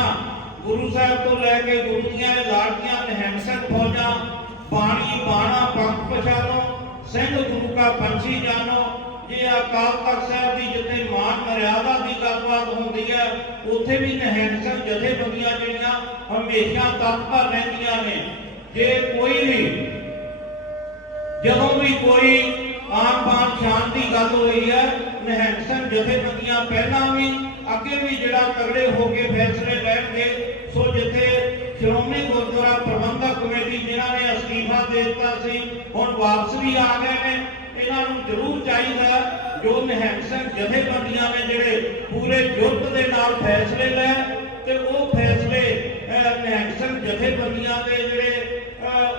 ਗੁਰੂ ਸਾਹਿਬ ਤੋਂ ਲੈ ਕੇ ਗੁਰੂ ਦੀਆਂ ਲਾੜੀਆਂ ਨਿਹੰਗ ਫੌਜਾਂ, ਬਾਣੀ, ਬਾਣਾ, ਪੰਥ ਪਛਾਨੋ ਸਿੰਘ ਗੁਰੂ ਕਾ ਪੰਛੀ ਜਾਨੋ ਜੇ ਅਕਾਲ ਤਖਤ ਸਾਹਿਬ ਦੀ ਜਿੱਥੇ ਮਾਨ ਮਰਿਆਦਾ ਦੀ ਗੱਲਬਾਤ ਹੁੰਦੀ ਹੈ, ਉੱਥੇ ਵੀ ਨਿਹੰਗ ਜਥੇਬੰਦੀਆਂ ਜਿਹੜੀਆਂ ਹਮੇਸ਼ਾ ਤਤਪਰ ਰਹਿੰਦੀਆਂ ਨੇ। ਜੇ ਕੋਈ ਵੀ ਜਦੋਂ ਵੀ ਕੋਈ ਆਮ ਬਾਨ ਸ਼ਾਨ ਦੀ ਗੱਲ ਹੋਈ ਹੈ ਨਿਹੰਗ ਸਿੰਘ ਜਥੇਬੰਦੀਆਂ ਪਹਿਲਾਂ ਵੀ, ਅੱਗੇ ਵੀ ਜਿਹੜਾ ਤਗੜੇ ਹੋ ਕੇ ਫੈਸਲੇ ਲੈਣਗੇ, ਸੋ ਜਿੱਥੇ ਸ਼੍ਰੋਮਣੀ ਗੁਰਦੁਆਰਾ ਪ੍ਰਬੰਧਕ ਕਮੇਟੀ ਜਿਨ੍ਹਾਂ ਨੇ ਅਸਤੀਫਾ ਦੇ ਦਿੱਤਾ ਸੀ, ਹੁਣ ਵਾਪਸ ਵੀ ਆ ਗਏ ਨੇ। ਇਹਨਾਂ ਨੂੰ ਜ਼ਰੂਰ ਚਾਹੀਦਾ ਜੋ ਨਿਹੰਗ ਸਿੰਘ ਜਥੇਬੰਦੀਆਂ ਨੇ ਜਿਹੜੇ ਪੂਰੇ ਜੁਰਤ ਦੇ ਨਾਲ ਫੈਸਲੇ ਲੈ ਤੇ ਉਹ ਫੈਸਲੇ ਨਿਹੰਗ ਸਿੰਘ ਜਥੇਬੰਦੀਆਂ ਦੇ ਜਿਹੜੇ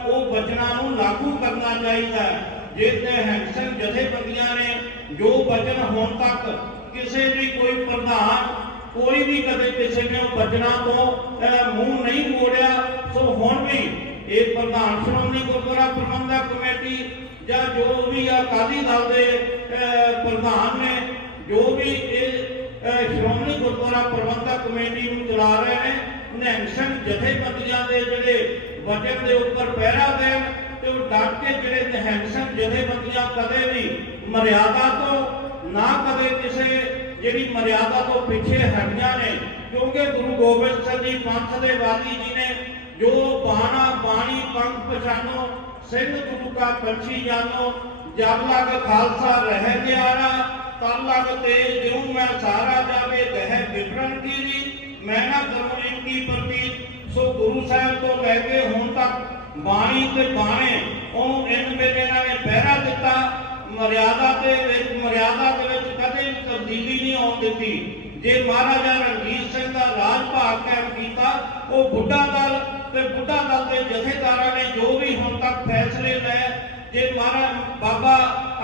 ਉਹ ਵਚਨਾਂ ਨੂੰ ਲਾਗੂ ਕਰਨਾ ਚਾਹੀਦਾ ਹੈ। ਜੇ ਜਥੇਬੰਦੀਆਂ ਨੇ ਜੋ ਵਚਨ ਹੁਣ ਤੱਕ ਕਿਸੇ ਵੀ ਕੋਈ ਪ੍ਰਧਾਨ, ਕੋਈ ਵੀ ਕਦੇ ਕਿਸੇ ਨੇ ਉਹ ਤੋਂ ਮੂੰਹ ਨਹੀਂ ਮੋੜਿਆ ਸੋ ਹੁਣ ਵੀ ਇਹ ਪ੍ਰਧਾਨ ਸ਼੍ਰੋਮਣੀ ਗੁਰਦੁਆਰਾ ਪ੍ਰਬੰਧਕ ਕਮੇਟੀ ਜਾਂ ਜੋ ਵੀ ਅਕਾਲੀ ਦਲ ਦੇ ਪ੍ਰਧਾਨ ਨੇ, ਜੋ ਵੀ ਇਹ ਸ਼੍ਰੋਮਣੀ ਗੁਰਦੁਆਰਾ ਪ੍ਰਬੰਧਕ ਕਮੇਟੀ ਨੂੰ ਚਲਾ ਰਹੇ ਨੇ ਨਿਹੰਗ ਸਿੰਘ ਜਥੇਬੰਦੀਆਂ ਦੇ ਜਿਹੜੇ ਵਚਨ ਦੇ ਉੱਪਰ ਪਹਿਰਾ ਦੇਣ ਤੇ ਉਹ ਡਟ ਜਿਹੜੇ ਨਿਹੰਗ ਜਥੇਬੰਦੀਆਂ ਕਦੇ ਵੀ ਮਰਿਆਦਾ ਤੋਂ ਨਾ ਕਦੇ ਕਿਸੇ ਜਿਹੜੀ ਮਰਿਆਦਾ ਤੋਂ ਪਿੱਛੇ ਹਟੀਆਂ ਨੇ, ਕਿਉਂਕਿ ਗੁਰੂ ਗੋਬਿੰਦ ਸਿੰਘ ਜੀ ਪੰਥ ਦੇ ਵਾਲੀ ਜੀ ਨੇ ਜੋ ਬਾਣਾ, ਬਾਣੀ, ਪੰਥ ਪਛਾਨੋ ਸਿੰਘ ਗੁਰੂ ਕਾ ਪੰਛੀ ਜਾਨੋ ਜਬ ਲਗ ਖਾਲਸਾ ਰਹਿ ਗਿਆਰਾ, ਤਨ ਲਗ ਤੇ ਜਿਉ ਮੈਂ ਸਾਰਾ ਜਾਵੇ ਗਹਿ ਵਿਪਰਨ ਕੀਰੀ, ਮੈਂ ਨਾ ਕਰੂੰ ਕੀ ਪ੍ਰਤੀਤ। ਸੋ ਗੁਰੂ ਸਾਹਿਬ ਤੋਂ ਲੈ ਕੇ ਹੁਣ ਤੱਕ ਬਾਣੀ ਤੇ ਬਾਣੇ ਉਹਨੂੰ ਇਨ ਵੇਲੇ ਇਹਨਾਂ ਨੇ ਪਹਿਰਾ ਦਿੱਤਾ, ਮਰਿਆਦਾ ਦੇ ਵਿੱਚ, ਮਰਿਆਦਾ ਦੇ ਵਿੱਚ ਕਦੇ ਵੀ ਤਬਦੀਲੀ ਨਹੀਂ ਆਉਣ ਦਿੱਤੀ। ਜੇ ਮਹਾਰਾਜਾ ਰਣਜੀਤ ਸਿੰਘ ਦਾ ਰਾਜ ਭਾਗ ਕਾਇਮ ਕੀਤਾ, ਉਹ ਬੁੱਢਾ ਦਲ ਤੇ ਬੁੱਢਾ ਦਲ ਦੇ ਜਥੇਦਾਰਾਂ ਨੇ ਜੋ ਵੀ ਹੁਣ ਤੱਕ ਫੈਸਲੇ ਲਏ, ਜੇ ਮਹਾਰਾਜ ਬਾਬਾ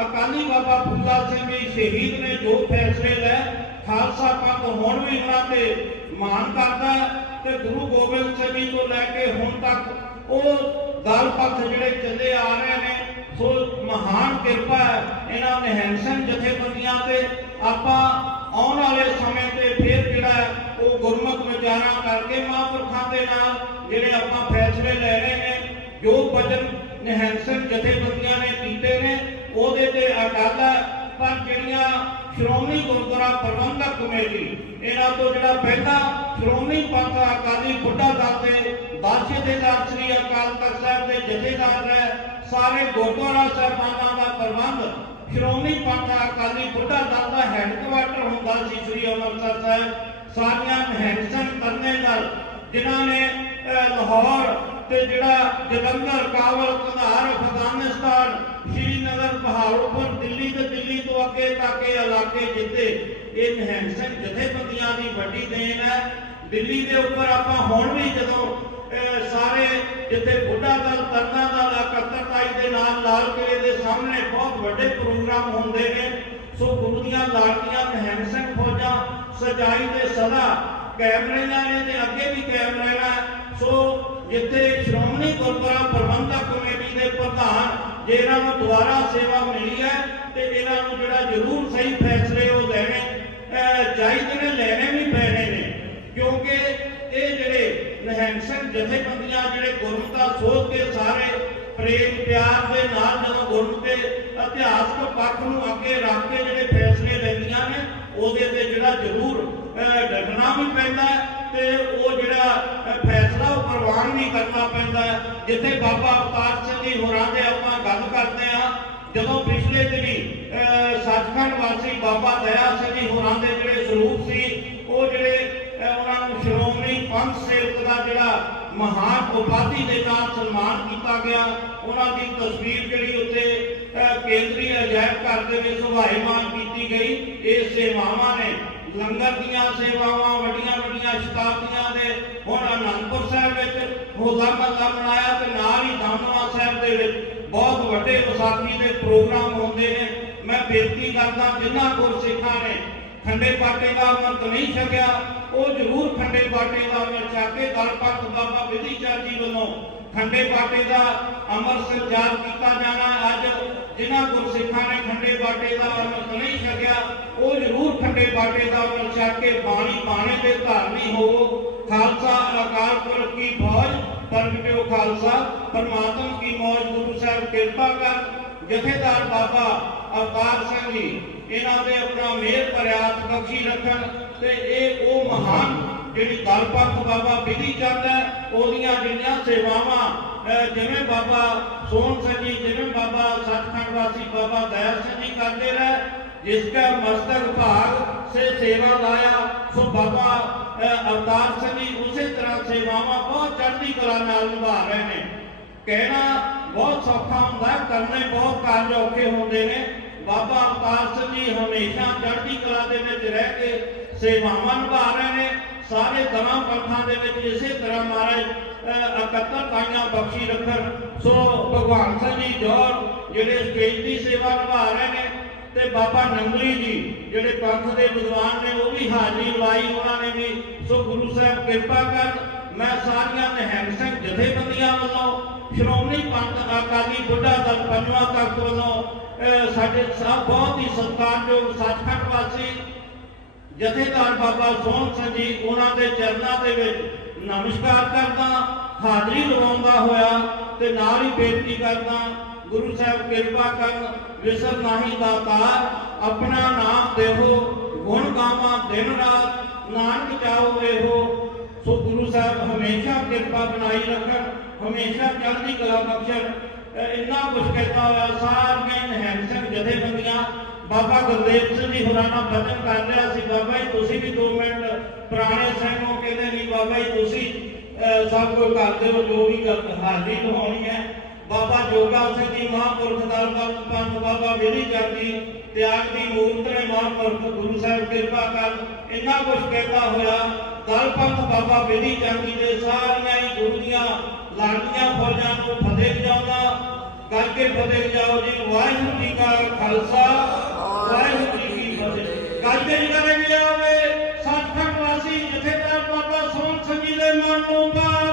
ਅਕਾਲੀ ਬਾਬਾ ਫੂਲਾ ਸਿੰਘ ਜੀ ਸ਼ਹੀਦ ਨੇ ਜੋ ਫੈਸਲੇ ਲਏ ਖਾਲਸਾ ਪੰਥ ਹੁਣ ਵੀ ਉਹਨਾਂ ਤੇ ਮਾਣ ਕਰਦਾ ਤੇ ਗੁਰੂ ਗੋਬਿੰਦ ਸਿੰਘ ਜੀ ਤੋਂ ਲੈ ਕੇ ਹੁਣ ਤੱਕ ਉਹ ਦਲ ਪੱਥ ਜਿਹੜੇ ਚੱਲੇ ਆ ਰਹੇ ਨੇ, ਸੋ ਮਹਾਨ ਕਿਰਪਾ ਇਹਨਾਂ ਨਿਹੰਗ ਜਥੇਬੰਦੀਆਂ ਤੇ। ਆਪਾਂ ਆਉਣ ਵਾਲੇ ਸਮੇਂ ਤੇ ਫਿਰ ਜਿਹੜਾ ਉਹ ਗੁਰਮੁਖ ਵਿਚਾਰਾਂ ਕਰਕੇ ਮਹਾਂਪੁਰਖਾਂ ਦੇ ਨਾਲ ਜਿਹੜੇ ਆਪਾਂ ਫੈਸਲੇ ਲੈ ਰਹੇ ਨੇ, ਜੋ ਵਚਨ ਨਿਹੰਗ ਜਥੇਬੰਦੀਆਂ ਨੇ ਕੀਤੇ ਨੇ, ਉਹਦੇ ਤੇ ਅਟਲ ਪਰ ਜਿਹੜੀਆਂ ਸ਼੍ਰੋਮਣੀ ਗੁਰਦੁਆਰਾ ਪ੍ਰਬੰਧਕ ਕਮੇਟੀ, ਇਹਨਾਂ ਤੋਂ ਜਿਹੜਾ ਪਹਿਲਾ ਸ਼੍ਰੋਮਣੀ ਪੰਥ ਅਕਾਲੀ ਬੁੱਢਾ ਦਲ ਦੇ ਦਾਸੇ ਦੇ ਸ੍ਰੀ ਅਕਾਲ ਤਖਤ ਸਾਹਿਬ ਦੇ ਜਥੇਦਾਰ ਨੇ ਸਾਰੇ ਗੁਰਦੁਆਰਾ ਸਾਹਿਬਾਨਾਂ ਦਾ ਪ੍ਰਬੰਧ ਸ਼੍ਰੋਮਣੀ ਪੰਥ ਅਕਾਲੀ ਬੁੱਢਾ ਦਲ ਦਾ ਹੈੱਡਕੁਆਟਰ ਹੁੰਦਾ ਸੀ ਸ੍ਰੀ ਅੰਮ੍ਰਿਤਸਰ ਸਾਹਿਬ। ਸਾਰੀਆਂ ਮਹਿੰਸਨ ਤਰਨੇ ਨਾਲ ਜਿਨ੍ਹਾਂ ਨੇ ਲਾਹੌਰ ਤੇ ਜਿਹੜਾ ਜਲੰਧਰ ਕਾਬਲ ਕੰਧਾਰ ਅਫਗਾਨਿਸਤਾਨ ਸ਼੍ਰੀਨਗਰ ਪਹਾੜਪੁਰ ਦਿੱਲੀ ਤੇ ਦਿੱਲੀ ਤੋਂ ਅੱਗੇ ਤੱਕ ਇਹ ਇਲਾਕੇ ਜਿੱਤੇ ਇਹ ਨਿਹੰਗ ਜਥੇਬੰਦੀਆਂ ਦੀ ਵੱਡੀ ਦੇਣ ਹੈ। ਦਿੱਲੀ ਦੇ ਉੱਪਰ ਆਪਾਂ ਹੁਣ ਵੀ ਜਦੋਂ ਸਾਰੇ ਜਿੱਥੇ ਬੁੱਢਾ ਦਲ, ਤਰਨਾ ਦਲ ਇਕੱਤਰਤਾਈ ਦੇ ਨਾਲ ਲਾਲ ਕਿਲੇ ਦੇ ਸਾਹਮਣੇ ਬਹੁਤ ਵੱਡੇ ਪ੍ਰੋਗਰਾਮ ਹੁੰਦੇ ਨੇ। ਸੋ ਗੁਰੂ ਦੀਆਂ ਲਾੜੀਆਂ ਨਿਹੰਗ ਸਿੰਘ ਫੌਜਾਂ, ਸਜਾਈ ਤੇ ਸਦਾ ਕੈਮਰਿਆਂ ਨੇ ਤੇ ਅੱਗੇ ਵੀ ਕਾਇਮ ਰਹਿਣਾ ਸੋ ਜਿੱਥੇ ਸ਼੍ਰੋਮਣੀ ਗੁਰਦੁਆਰਾ ਪ੍ਰਬੰਧਕ ਕਮੇਟੀ ਦੇ ਪ੍ਰਧਾਨ ਜੇ ਇਹਨਾਂ ਨੂੰ ਦੁਬਾਰਾ ਸੇਵਾ ਮਿਲੀ ਹੈ ਤੇ ਇਹਨਾਂ ਨੂੰ ਜਿਹੜਾ ਜ਼ਰੂਰ ਸਹੀ ਫੈਸਲੇ ਉਹ ਲੈਣੇ ਚਾਹੀਦੇ ਨੇ ਲੈਣੇ ਵੀ ਪੈਣੇ ਨੇ। ਕਿਉਂਕਿ ਇਹ ਜਿਹੜੇ ਨਿਹੰਗ ਜਥੇਬੰਦੀਆਂ ਜਿਹੜੇ ਗੁਰਮਤਾ ਸੋਚ ਕੇ ਸਾਰੇ ਪ੍ਰੇਮ ਪਿਆਰ ਦੇ ਨਾਲ ਜਦੋਂ ਗੁਰਮਤ ਦੇ ਇਤਿਹਾਸਕ ਪੱਖ ਨੂੰ ਅੱਗੇ ਰੱਖ ਕੇ ਜਿਹੜੇ ਫੈਸਲੇ ਲੈਂਦੀਆਂ ਨੇ ਉਹਦੇ ਤੇ ਜਿਹੜਾ ਜ਼ਰੂਰ ਅਹ, ਡਟਣਾ ਵੀ ਪੈਂਦਾ ਹੈ। ਤੇ ਉਹ ਜਿਹੜਾ ਫੈਸਲਾ ਉਹ ਪ੍ਰਵਾਨ ਵੀ ਕਰਨਾ ਪੈਂਦਾ ਜਿੱਥੇ ਬਾਬਾ ਅਵਤਾਰ ਸਿੰਘ ਜੀ ਹੋਰਾਂ ਦੇ ਆਪਾਂ ਗੱਲ ਕਰਦੇ ਹਾਂ, ਜਦੋਂ ਪਿਛਲੇ ਦਿਨੀ ਸੱਚਖੰਡ ਵਾਸੀ ਬਾਬਾ ਦਇਆ ਸਿੰਘ ਜੀ ਹੋਰਾਂ ਦੇ ਜਿਹੜੇ ਸਰੂਪ ਸੀ, ਉਹ ਜਿਹੜੇ ਉਹਨਾਂ ਨੂੰ ਸ਼੍ਰੋਮਣੀ ਪੰਥ ਸੇਵਕ ਦਾ ਜਿਹੜਾ ਮਹਾਨ ਉਪਾਧੀ ਦੇ ਨਾਲ ਸਨਮਾਨ ਕੀਤਾ ਗਿਆ। ਉਹਨਾਂ ਦੀ ਤਸਵੀਰ ਜਿਹੜੀ ਉੱਤੇ ਕੇਂਦਰੀ ਅਜਾਇਬ ਘਰ ਦੇ ਵਿੱਚ ਸੁਭਾਈਮਾਨ ਕੀਤੀ ਗਈ। ਇਹ ਸੇਵਾਵਾਂ ਨੇ ਲੰਗਰ ਦੀਆਂ ਸੇਵਾਵਾਂ, ਵੱਡੀਆਂ ਵੱਡੀਆਂ ਸ਼ਤਾਬਦੀਆਂ ਦੇ ਹੁਣ ਅਨੰਦਪੁਰ ਸਾਹਿਬ ਵਿੱਚ ਹੋਲਾ ਮਹੱਲਾ ਮਨਾਇਆ ਤੇ ਨਾਲ ਹੀ ਦਮਦਮਾ ਸਾਹਿਬ ਦੇ ਵਿੱਚ ਬਹੁਤ ਵੱਡੇ ਵਿਸਾਖੀ ਦੇ ਪ੍ਰੋਗਰਾਮ ਹੁੰਦੇ ਨੇ। ਮੈਂ ਬੇਨਤੀ ਕਰਦਾ ਜਿਨ੍ਹਾਂ ਸਿੱਖਾਂ ਨੇ ਖੰਡੇ ਪਾਟੇ ਦਾ ਅੰਮ੍ਰਿਤ ਨਹੀਂ ਛਕਿਆ, ਉਹ ਜ਼ਰੂਰ ਖੰਡੇ ਪਾਟੇ ਦਾ ਅੰਮ੍ਰਿਤ ਛਕ ਕੇ ਦਲਪੰਥ ਬਾਬਾ ਵਿਧੀ ਚੰਦ ਜੀ ਵੱਲੋਂ ਖੰਡੇ ਪਾਟੇ ਦਾ ਅੰਮ੍ਰਿਤ ਸੰਚਾਰ ਕੀਤਾ ਜਾਣਾ। ਅੱਜ ਜਿਨ੍ਹਾਂ ਗੁਰਸਿੱਖਾਂ ਨੇ ਖੰਡੇ ਬਾਟੇ ਦਾ ਅੰਮ੍ਰਿਤ ਨਹੀਂ ਛਕਿਆ, ਉਹ ਜ਼ਰੂਰ ਖੰਡੇ ਬਾਟੇ ਦਾ ਅੰਮ੍ਰਿਤ ਛਕ ਕੇ ਬਾਣੀ ਬਾਣੇ ਦੇ ਧਾਰਨੀ ਹੋਵੋ। ਖਾਲਸਾ ਅਕਾਲ ਪੁਰਖ ਕੀ ਫੌਜ? ਪਰਮਿਓ ਖਾਲਸਾ, ਪਰਮਾਤਮ ਕੀ ਮੌਜ? ਗੁਰੂ ਸਾਹਿਬ ਕਿਰਪਾ ਕਰ। ਜਥੇਦਾਰ ਬਾਬਾ ਅਵਤਾਰ ਸਿੰਘ ਜੀ, ਇਹਨਾਂ ਦੇ ਆਪਣਾ ਮਿਹਰ ਭਰਿਆਤ ਬਖਸ਼ੀ ਰੱਖਣ ਤੇ ਇਹ ਉਹ ਮਹਾਨ ਜਿਹੜੀ ਦਲਪੰਥ ਬਾਬਾ ਵਿਧੀ ਚੰਦ ਹੈ, ਉਹਦੀਆਂ ਜਿਹੜੀਆਂ ਸੇਵਾਵਾਂ ਜਿਵੇਂ ਬਾਬਾ ਸੋਹਣ ਸਿੰਘ ਜੀ, ਜਿਵੇਂ ਬਾਬਾ ਸਤਖੰਡ ਵਾਸੀ ਬਾਬਾ ਦਇਆ ਸਿੰਘ ਜੀ ਕਰਦੇ ਰਹੇ ਜਿਸਕਾ ਮਸਤਕ ਭਾਗ ਸੇ ਸੇਵਾ ਲਾਇਆ, ਸੋ ਬਾਬਾ ਅਵਤਾਰ ਸਿੰਘ ਜੀ ਉਸੇ ਤਰ੍ਹਾਂ ਸੇਵਾਵਾਂ ਬਹੁਤ ਚੜ੍ਹਦੀ ਕਲਾ ਨਾਲ ਨਿਭਾ ਰਹੇ ਨੇ। ਕਹਿਣਾ ਬਹੁਤ ਸੌਖਾ ਹੁੰਦਾ, ਕਰਨੇ ਬਹੁਤ ਕਾਰਜ ਔਖੇ ਹੁੰਦੇ ਨੇ। ਬਾਬਾ ਅਵਤਾਰ ਸਿੰਘ ਜੀ ਹਮੇਸ਼ਾ ਚੜ੍ਹਦੀ ਕਲਾ ਦੇ ਵਿੱਚ ਰਹਿ ਕੇ ਸੇਵਾਵਾਂ ਨਿਭਾ ਰਹੇ ਨੇ, ਸਾਰੇ ਦਰਾਂ ਪੰਥਾਂ ਦੇ ਵਿੱਚ ਇਸੇ ਤਰ੍ਹਾਂ ਮਹਾਰਾਜ ਇਕੱਤਰ ਕਾਈਆਂ ਬਖਸ਼ੀ ਰੱਖਣ। ਸੋ ਭਗਵਾਨ ਸਿੰਘ ਜੀ ਜੋਰ ਜਿਹੜੇ ਸਟੇਜ ਦੀ ਸੇਵਾ ਨਿਭਾ ਰਹੇ ਨੇ, ਤੇ ਬਾਬਾ ਨੰਗਲੀ ਜੀ, ਜਿਹੜੇ ਪੰਥ ਦੇ ਵਿਦਵਾਨ ਨੇ, ਉਹ ਵੀ ਹਾਜ਼ਰੀ ਲਵਾਈ ਉਹਨਾਂ ਨੇ ਵੀ। ਸੋ ਗੁਰੂ ਸਾਹਿਬ, ਕਿਰਪਾ ਕਰਨ ਮੈਂ ਸਾਰੀਆਂ ਨਿਹੰਗ ਸਿੰਘ ਜਥੇਬੰਦੀਆਂ ਵੱਲੋਂ, ਸ਼੍ਰੋਮਣੀ ਪੰਥ ਅਕਾਲੀ ਬੁੱਢਾ ਦਲ ਪੰਜਵਾਂ ਤਖਤ ਵੱਲੋਂ ਸਾਡੇ ਸਭ ਬਹੁਤ ਹੀ ਸਤਿਕਾਰਯੋਗ ਸੱਚਖੰਡ ਵਾਸੀ ਜਥੇਦਾਰ ਬਾਬਾ ਸੋਹਣ ਸਿੰਘ ਜੀ ਉਹਨਾਂ ਦੇ ਚਰਨਾਂ ਦੇ ਵਿੱਚ ਨਮਸਕਾਰ ਕਰਦਾ, ਹਾਜ਼ਰੀ ਲਵਾਉਂਦਾ ਹੋਇਆ ਤੇ ਨਾਲ ਹੀ ਬੇਨਤੀ ਕਰਦਾ, ਗੁਰੂ ਸਾਹਿਬ ਕਿਰਪਾ ਕਰਨ, ਵਿਸਰ ਨਾਹੀ ਦਾਤਾਰ ਆਪਣਾ ਨਾਮ ਦੇਹੋ, ਗੁਣ ਗਾਵਾਂ ਦਿਨ ਰਾਤ, ਨਾਨਕ ਜਾਓ ਇਹੋ। ਸੋ ਗੁਰੂ ਸਾਹਿਬ ਹਮੇਸ਼ਾ ਕਿਰਪਾ ਬਣਾਈ ਰੱਖਣ, ਹਮੇਸ਼ਾ ਚੜ੍ਹਦੀ ਕਲਾ ਬਖਸ਼ਣ। ਇੰਨਾ ਕੁਝ ਕਹਿੰਦਾ ਹੋਇਆ, ਸਾਰੀਆਂ ਨਿਹੰਗ ਸਿੰਘ ਜਥੇਬੰਦੀਆਂ ਬਾਬਾ ਗੁਰਦੇਵ ਸਿੰਘ ਜੀ ਹੋਰਾਂ ਨਾਲ ਬਚਨ ਕਰ ਰਿਹਾ ਸੀ। ਬਾਬਾ ਜੀ, ਤੁਸੀਂ ਵੀ 2 ਮਿੰਟ ਪੁਰਾਣੇ ਸਿੰਘ ਹੋ, ਕਹਿੰਦੇ ਨਹੀਂ ਬਾਬਾ ਜੀ, ਤੁਸੀਂ ਸਭ ਕੁਝ ਕਰਦੇ ਹੋ, ਜੋ ਵੀ ਗੱਲ ਹਾਜ਼ਰੀ ਲਵਾਉਣੀ ਹੈ। ਬਾਬਾ ਜੋਗਾ ਸਿੰਘ ਜੀ, ਮਹਾਂਪੁਰਖ ਦਾ ਪੰਥ ਬਾਬਾ ਵੇਲੀ ਜਾਂਦੀ ਤਿਆਗ ਦੀ ਮੂਰਤ ਨੇ ਮਹਾਂਪੁਰਖ ਗੁਰੂ ਸਾਹਿਬ ਕਿਰਪਾ ਕਰ ਇੰਨਾ ਕੁਝ ਕਹਿੰਦਾ ਹੋਇਆ। ਦਲ ਪੰਥ ਬਾਬਾ ਵੇਲੀ ਜਾਂਦੀ ਦੇ ਸਾਰੀਆਂ ਹੀ ਗੁਰੂ ਦੀਆਂ ਲਾਡੀਆਂ ਫੌਜਾਂ ਨੂੰ ਫਤਿਹ ਜਾਉਂਦਾ ਕਰਕੇ ਫਤਿਹ ਜਾਓ ਜੀ। ਵਾਹਿਗੁਰੂ ਜੀ ਕਾ ਖਾਲਸਾ, ਵਾਹਿਗੁਰੂ ਜੀ ਕੀ ਫਤਿਹ। ਕਰਕੇ ਜੀ ਜਾਓਗੇ ਵੀ ਵਾਸੀ ਜਥੇਦਾਰ ਬਾਬਾ ਸੋਹਣ ਜੀ ਦੇ ਮਨ ਨੂੰ ਬਾ